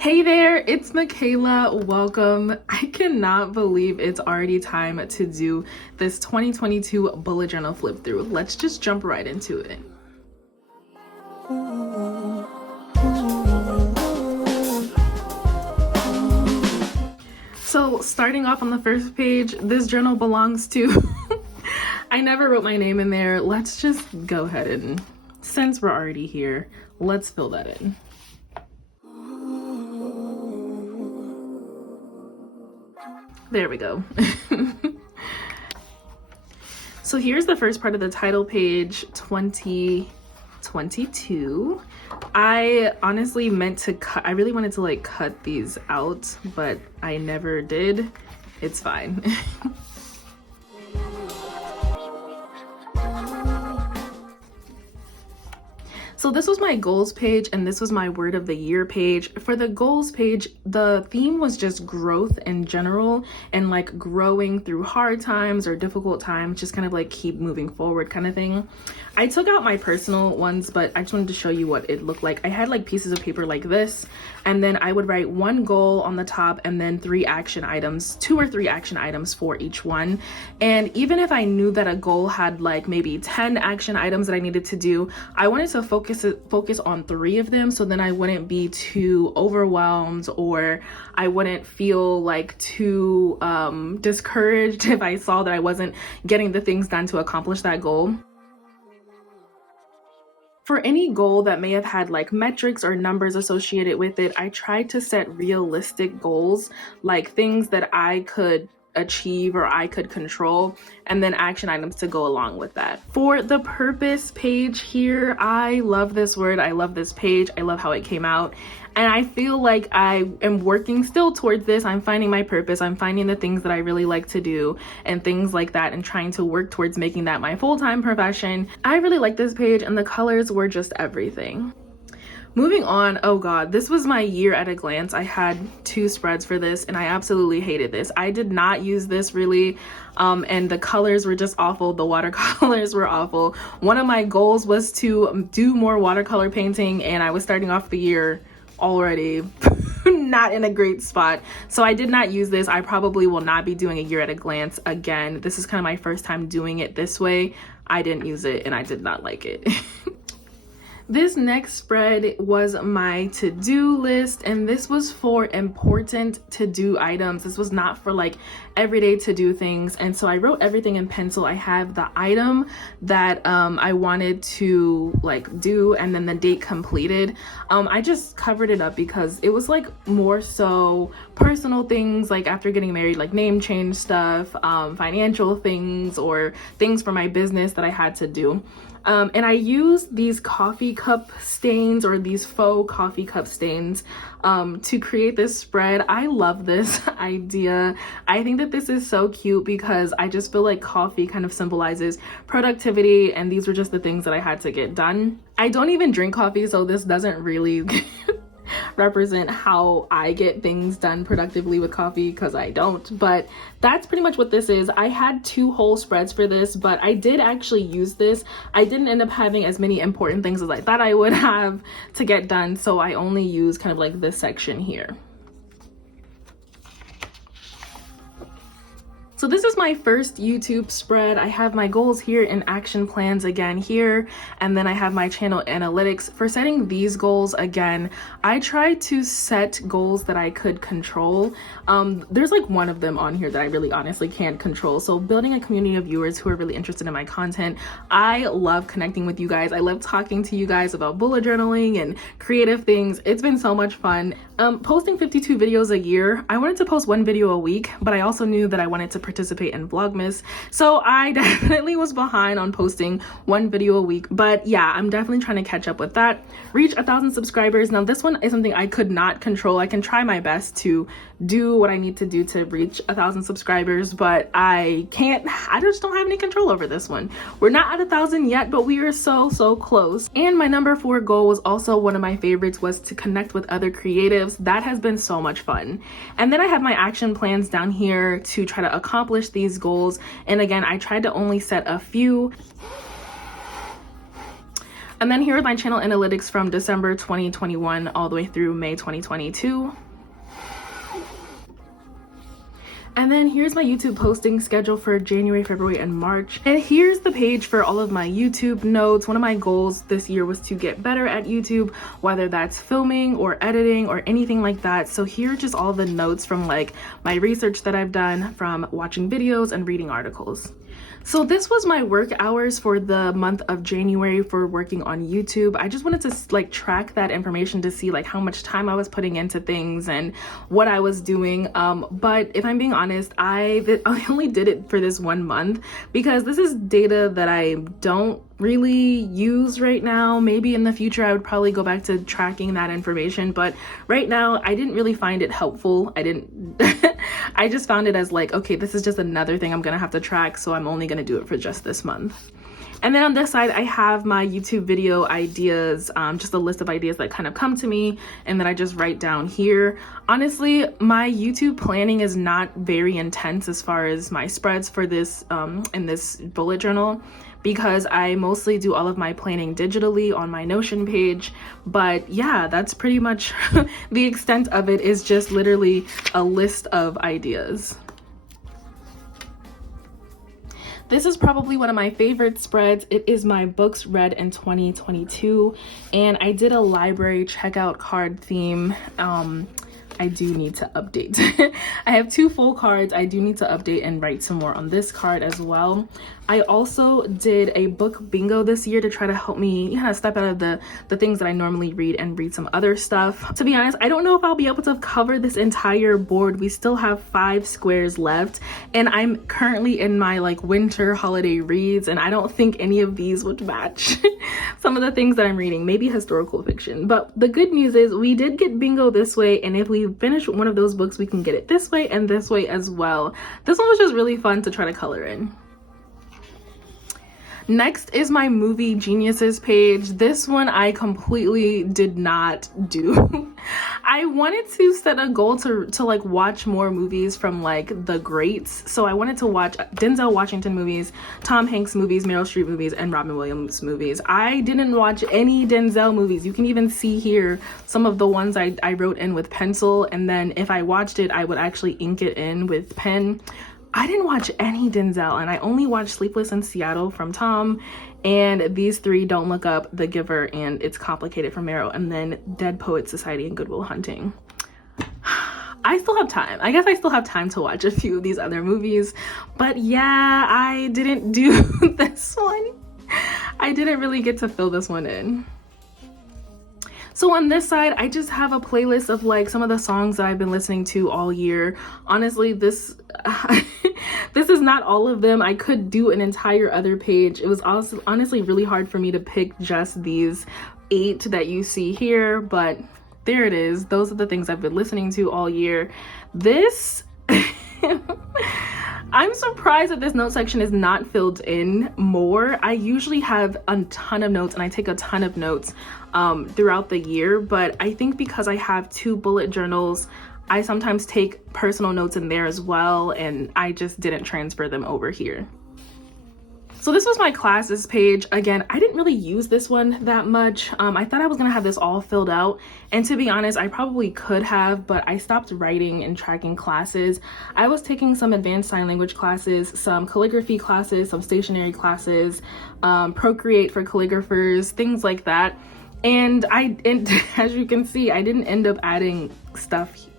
Hey there, it's Michaela. Welcome. I cannot believe it's already time to do this 2022 bullet journal flip through. Let's just jump right into it. So starting off on the first page, this journal belongs to, I never wrote my name in there. Let's just go ahead and, since we're already here, let's fill that in. There we go. So here's the first part of the title page, 2022. I honestly meant to cut, I really wanted to like cut these out, but I never did. It's fine. So this was my goals page and this was my word of the year page. For the goals page, the theme was just growth in general and like growing through hard times or difficult times, just kind of like keep moving forward kind of thing. I took out my personal ones, but I just wanted to show you what it looked like. I had like pieces of paper like this, and then I would write one goal on the top and then 3 action items, 2 or 3 action items for each one. And even if I knew that a goal had like maybe 10 action items that I needed to do, I wanted to focus on 3 of them, so then I wouldn't be too overwhelmed or I wouldn't feel like too discouraged if I saw that I wasn't getting the things done to accomplish that goal. For any goal that may have had like metrics or numbers associated with it, I tried to set realistic goals, like things that I could achieve or I could control, and then action items to go along with that. For the purpose page here, I love this word. I love this page. I love how it came out. And I feel like I am working still towards this. I'm finding my purpose. I'm finding the things that I really like to do and things like that, and trying to work towards making that my full-time profession. I really like this page and the colors were just everything. Moving on, oh god, this was my year at a glance. I had 2 spreads for this and I absolutely hated this. I did not use this really, and the colors were just awful. The watercolors were awful. One of my goals was to do more watercolor painting, and I was starting off the year already not in a great spot. So I did not use this. I probably will not be doing a year at a glance again. This is kind of my first time doing it this way. I didn't use it and I did not like it. This next spread was my to-do list, and this was for important to-do items. This was not for like everyday to-do things. And so I wrote everything in pencil. I have the item that I wanted to like do and then the date completed. I just covered it up because it was like more so personal things, like after getting married, like name change stuff, financial things, or things for my business that I had to do. And I used these coffee cup stains, or these faux coffee cup stains, to create this spread. I love this idea. I think that this is so cute because I just feel like coffee kind of symbolizes productivity, and these were just the things that I had to get done. I don't even drink coffee, so this doesn't really represent how I get things done productively with coffee, because I don't. But that's pretty much what this is. I had 2 whole spreads for this, but I did actually use this. I didn't end up having as many important things as I thought I would have to get done, so I only use kind of like this section here. So this is my first YouTube spread. I have my goals here and action plans again here, and then I have my channel analytics. For setting these goals, again, I try to set goals that I could control. There's like one of them on here that I really honestly can't control. So building a community of viewers who are really interested in my content. I love connecting with you guys. I love talking to you guys about bullet journaling and creative things. It's been so much fun. Posting 52 videos a year. I wanted to post 1 video a week, but I also knew that I wanted to participate in Vlogmas. So I definitely was behind on posting 1 video a week, but yeah, I'm definitely trying to catch up with that. Reach 1,000 subscribers. Now this one is something I could not control. I can try my best to do what I need to do to reach 1,000 subscribers, but I just don't have any control over this one. We're not at 1,000 yet, but we are so close. And my number 4 goal was also one of my favorites, was to connect with other creatives. That has been so much fun. And then I have my action plans down here to try to accomplish these goals. And again, I tried to only set a few. And then here are my channel analytics from December 2021 all the way through May 2022. And then here's my YouTube posting schedule for January, February, and March. And here's the page for all of my YouTube notes. One of my goals this year was to get better at YouTube, whether that's filming or editing or anything like that. So here are just all the notes from like my research that I've done from watching videos and reading articles. So this was my work hours for the month of January for working on YouTube. I just wanted to like track that information to see like how much time I was putting into things and what I was doing. But if I'm being honest, I only did it for this 1 month because this is data that I don't really use right now. Maybe in the future I would probably go back to tracking that information, but right now I didn't really find it helpful. I just found it as like, okay, this is just another thing I'm gonna have to track, so I'm only gonna do it for just this month. And then on this side, I have my YouTube video ideas, just a list of ideas that kind of come to me and then I just write down here. Honestly, my YouTube planning is not very intense as far as my spreads for this in this bullet journal, because I mostly do all of my planning digitally on my Notion page. But yeah, that's pretty much the extent of it, is just literally a list of ideas. This is probably one of my favorite spreads. It is my books read in 2022, and I did a library checkout card theme. I do need to update. I have 2 full cards. I do need to update and write some more on this card as well. I also did a book bingo this year to try to help me step out of the things that I normally read and read some other stuff. To be honest, I don't know if I'll be able to cover this entire board. We still have 5 squares left, and I'm currently in my like winter holiday reads, and I don't think any of these would match some of the things that I'm reading, maybe historical fiction. But the good news is we did get bingo this way, and if we finish one of those books, we can get it this way and this way as well. This one was just really fun to try to color in. Next is my movie geniuses page. This one I completely did not do. I wanted to set a goal to like watch more movies from like the greats. So I wanted to watch Denzel Washington movies, Tom Hanks movies, Meryl Streep movies, and Robin Williams movies. I didn't watch any Denzel movies. You can even see here some of the ones I wrote in with pencil, and then if I watched it, I would actually ink it in with pen. I didn't watch any Denzel, and I only watched Sleepless in Seattle from Tom, and these 3, Don't Look Up, The Giver, and It's Complicated from Meryl, and then Dead Poets Society and Good Will Hunting. I still have time. I guess I still have time to watch a few of these other movies, but yeah, I didn't do this one. I didn't really get to fill this one in. So on this side, I just have a playlist of like some of the songs that I've been listening to all year. Honestly, this this is not all of them. I could do an entire other page. It was also honestly really hard for me to pick just these 8 that you see here, but there it is. Those are the things I've been listening to all year. This I'm surprised that this note section is not filled in more. I usually have a ton of notes, and I take a ton of notes throughout the year, but I think because I have 2 bullet journals, I sometimes take personal notes in there as well, and I just didn't transfer them over here. So this was my classes page. Again, I didn't really use this one that much. I thought I was gonna have this all filled out, and to be honest, I probably could have, but I stopped writing and tracking classes. I was taking some advanced sign language classes, some calligraphy classes, some stationery classes, Procreate for calligraphers, things like that. And as you can see, I didn't end up adding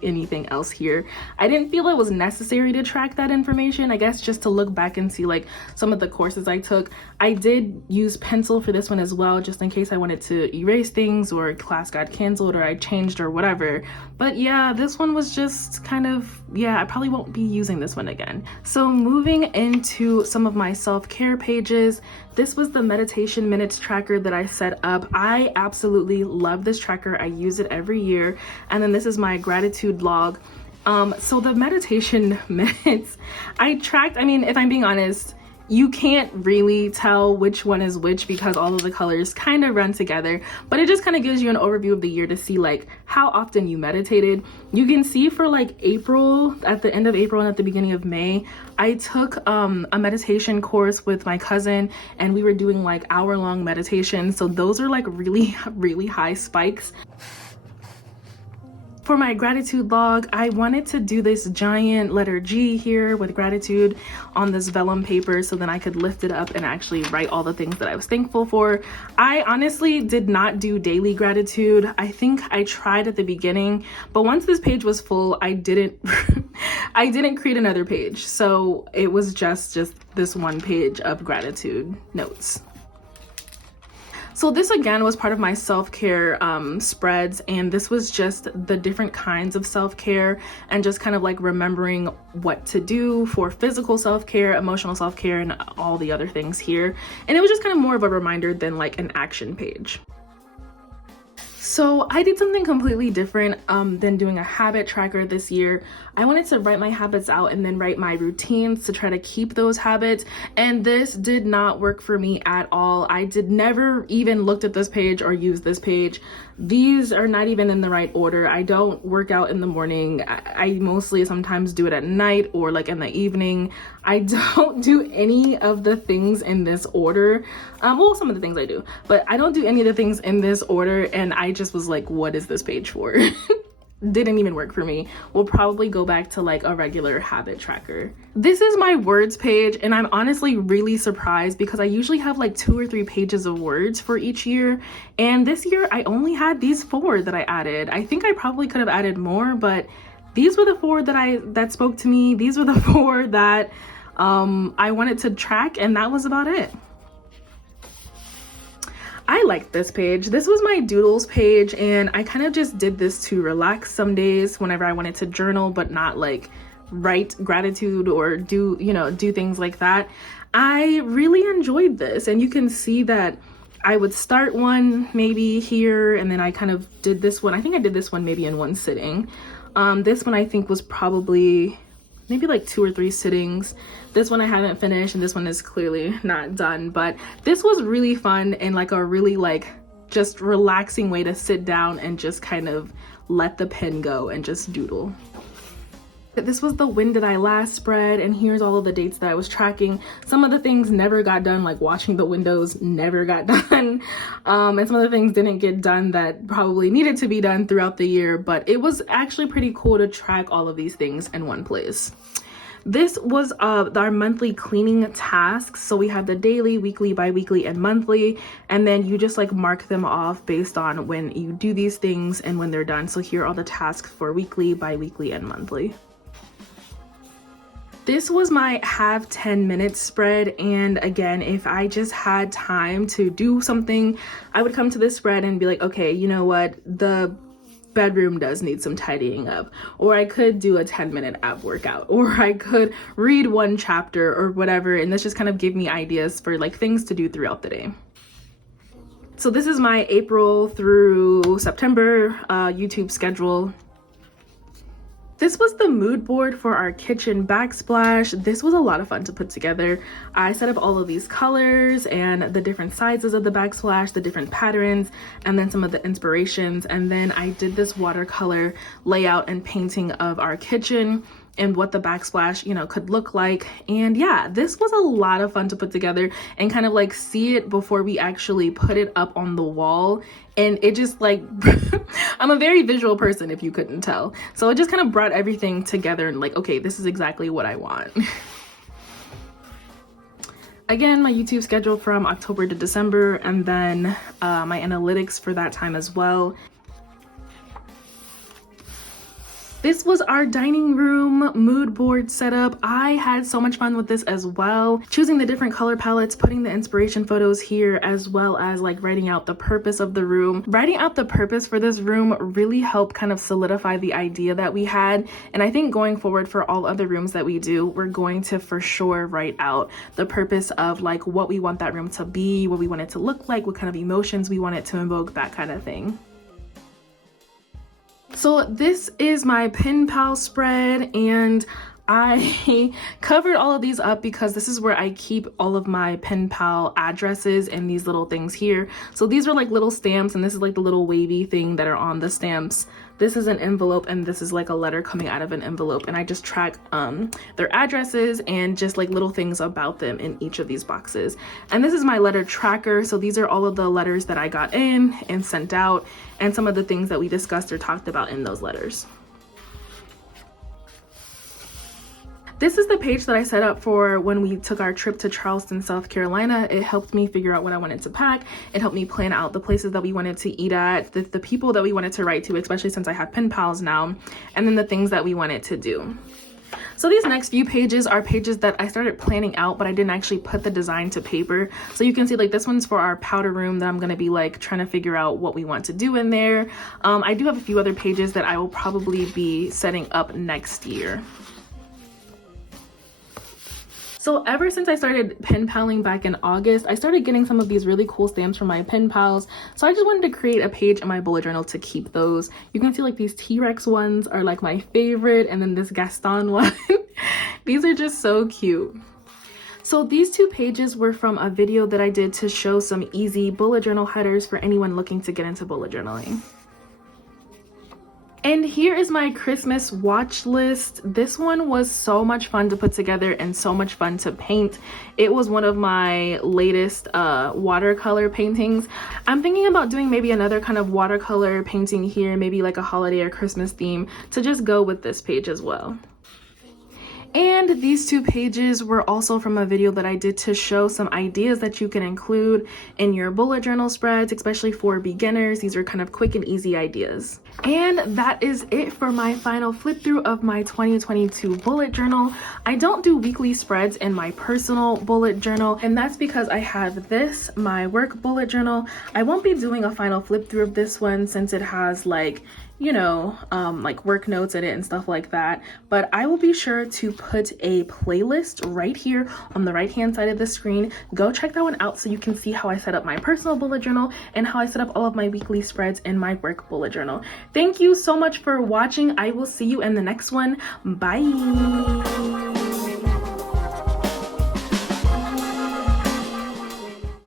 anything else here. I didn't feel it was necessary to track that information. I guess just to look back and see like some of the courses I took. I did use pencil for this one as well, just in case I wanted to erase things or class got canceled or I changed or whatever. But yeah, this one was just kind of, I probably won't be using this one again. So moving into some of my self-care pages, this was the meditation minutes tracker that I set up. I absolutely love this tracker. I use it every year. And then this is my gratitude log. So the meditation minutes I tracked, I mean, if I'm being honest, you can't really tell which one is which because all of the colors kind of run together, but it just kind of gives you an overview of the year to see like how often you meditated. You can see for like April, at the end of April and at the beginning of May, I took a meditation course with my cousin, and we were doing like hour-long meditation. So those are like really, really high spikes. For my gratitude log, I wanted to do this giant letter G here with gratitude on this vellum paper so then I could lift it up and actually write all the things that I was thankful for. I honestly did not do daily gratitude. I think I tried at the beginning, but once this page was full, I didn't I didn't create another page. So it was just this one page of gratitude notes. So this again was part of my self-care spreads, and this was just the different kinds of self-care and just kind of like remembering what to do for physical self-care, emotional self-care, and all the other things here. And it was just kind of more of a reminder than like an action page. So I did something completely different than doing a habit tracker this year. I wanted to write my habits out and then write my routines to try to keep those habits. And this did not work for me at all. I did never even looked at this page or used this page. These are not even in the right order. I don't work out in the morning. I mostly sometimes do it at night or like in the evening. I don't do any of the things in this order. Well, some of the things I do, but I don't do any of the things in this order. And I just was like, what is this page for? Didn't even work for me. We'll probably go back to like a regular habit tracker. This is my words page, and I'm honestly really surprised because I usually have like 2 or 3 pages of words for each year, and this year I only had these 4 that I added. I think I probably could have added more, but these were the 4 that spoke to me. These were the 4 that I wanted to track, and that was about it. I like this page. This was my Doodles page, and I kind of just did this to relax some days whenever I wanted to journal, but not like write gratitude or do things like that. I really enjoyed this, and you can see that I would start one maybe here, and then I kind of did this one. I think I did this one maybe in one sitting. This one I think was probably maybe like 2 or 3 sittings. This one I haven't finished, and this one is clearly not done, but this was really fun and like a really like just relaxing way to sit down and just kind of let the pen go and just doodle. This was the when did I last spread, and here's all of the dates that I was tracking. Some of the things never got done, like washing the windows never got done, and some of the things didn't get done that probably needed to be done throughout the year, but it was actually pretty cool to track all of these things in one place. This was our monthly cleaning tasks. So we have the daily, weekly, bi-weekly, and monthly, and then you just like mark them off based on when you do these things and when they're done. So here are all the tasks for weekly, bi-weekly, and monthly. This was my have 10 minutes spread, and again, if I just had time to do something, I would come to this spread and be like, okay, you know what, the bedroom does need some tidying up, or I could do a 10-minute ab workout, or I could read 1 chapter or whatever, and this just kind of gave me ideas for like things to do throughout the day. So this is my April through September YouTube schedule. This was the mood board for our kitchen backsplash. This was a lot of fun to put together. I set up all of these colors and the different sizes of the backsplash, the different patterns, and then some of the inspirations. And then I did this watercolor layout and painting of our kitchen and what the backsplash, could look like. And yeah, this was a lot of fun to put together and kind of like see it before we actually put it up on the wall. And it just like, I'm a very visual person if you couldn't tell. So it just kind of brought everything together and like, okay, this is exactly what I want. Again, my YouTube schedule from October to December, and then my analytics for that time as well. This was our dining room mood board setup. I had so much fun with this as well. Choosing the different color palettes, putting the inspiration photos here, as well as like writing out the purpose of the room. Writing out the purpose for this room really helped kind of solidify the idea that we had. And I think going forward for all other rooms that we do, we're going to for sure write out the purpose of like what we want that room to be, what we want it to look like, what kind of emotions we want it to invoke, that kind of thing. So this is my pen pal spread, and I covered all of these up because this is where I keep all of my pen pal addresses and these little things here. So these are like little stamps, and this is like the little wavy thing that are on the stamps. This is an envelope, and this is like a letter coming out of an envelope, and I just track their addresses and just like little things about them in each of these boxes. And this is my letter tracker, so these are all of the letters that I got in and sent out, and some of the things that we discussed or talked about in those letters. This is the page that I set up for when we took our trip to Charleston, South Carolina. It helped me figure out what I wanted to pack. It helped me plan out the places that we wanted to eat at, the people that we wanted to write to, especially since I have pen pals now, and then the things that we wanted to do. So these next few pages are pages that I started planning out, but I didn't actually put the design to paper. So you can see like this one's for our powder room that I'm going to be like trying to figure out what we want to do in there. I do have a few other pages that I will probably be setting up next year. So ever since I started pen paling back in August, I started getting some of these really cool stamps from my pen pals. So I just wanted to create a page in my bullet journal to keep those. You can see like these T-Rex ones are like my favorite, and then this Gaston one. These are just so cute. So these two pages were from a video that I did to show some easy bullet journal headers for anyone looking to get into bullet journaling. And here is my Christmas watch list. This one was so much fun to put together and so much fun to paint. It was one of my latest watercolor paintings. I'm thinking about doing maybe another kind of watercolor painting here, maybe like a holiday or Christmas theme to just go with this page as well. And these two pages were also from a video that I did to show some ideas that you can include in your bullet journal spreads, especially for beginners. These are kind of quick and easy ideas. And that is it for my final flip through of my 2022 bullet journal. I don't do weekly spreads in my personal bullet journal, and that's because I have this, my work bullet journal. I won't be doing a final flip through of this one since it has like, you know, like work notes in it and stuff like that. But I will be sure to put a playlist right here on the right hand side of the screen. Go check that one out so you can see how I set up my personal bullet journal and how I set up all of my weekly spreads in my work bullet journal. Thank you so much for watching. I will see you in the next one. Bye.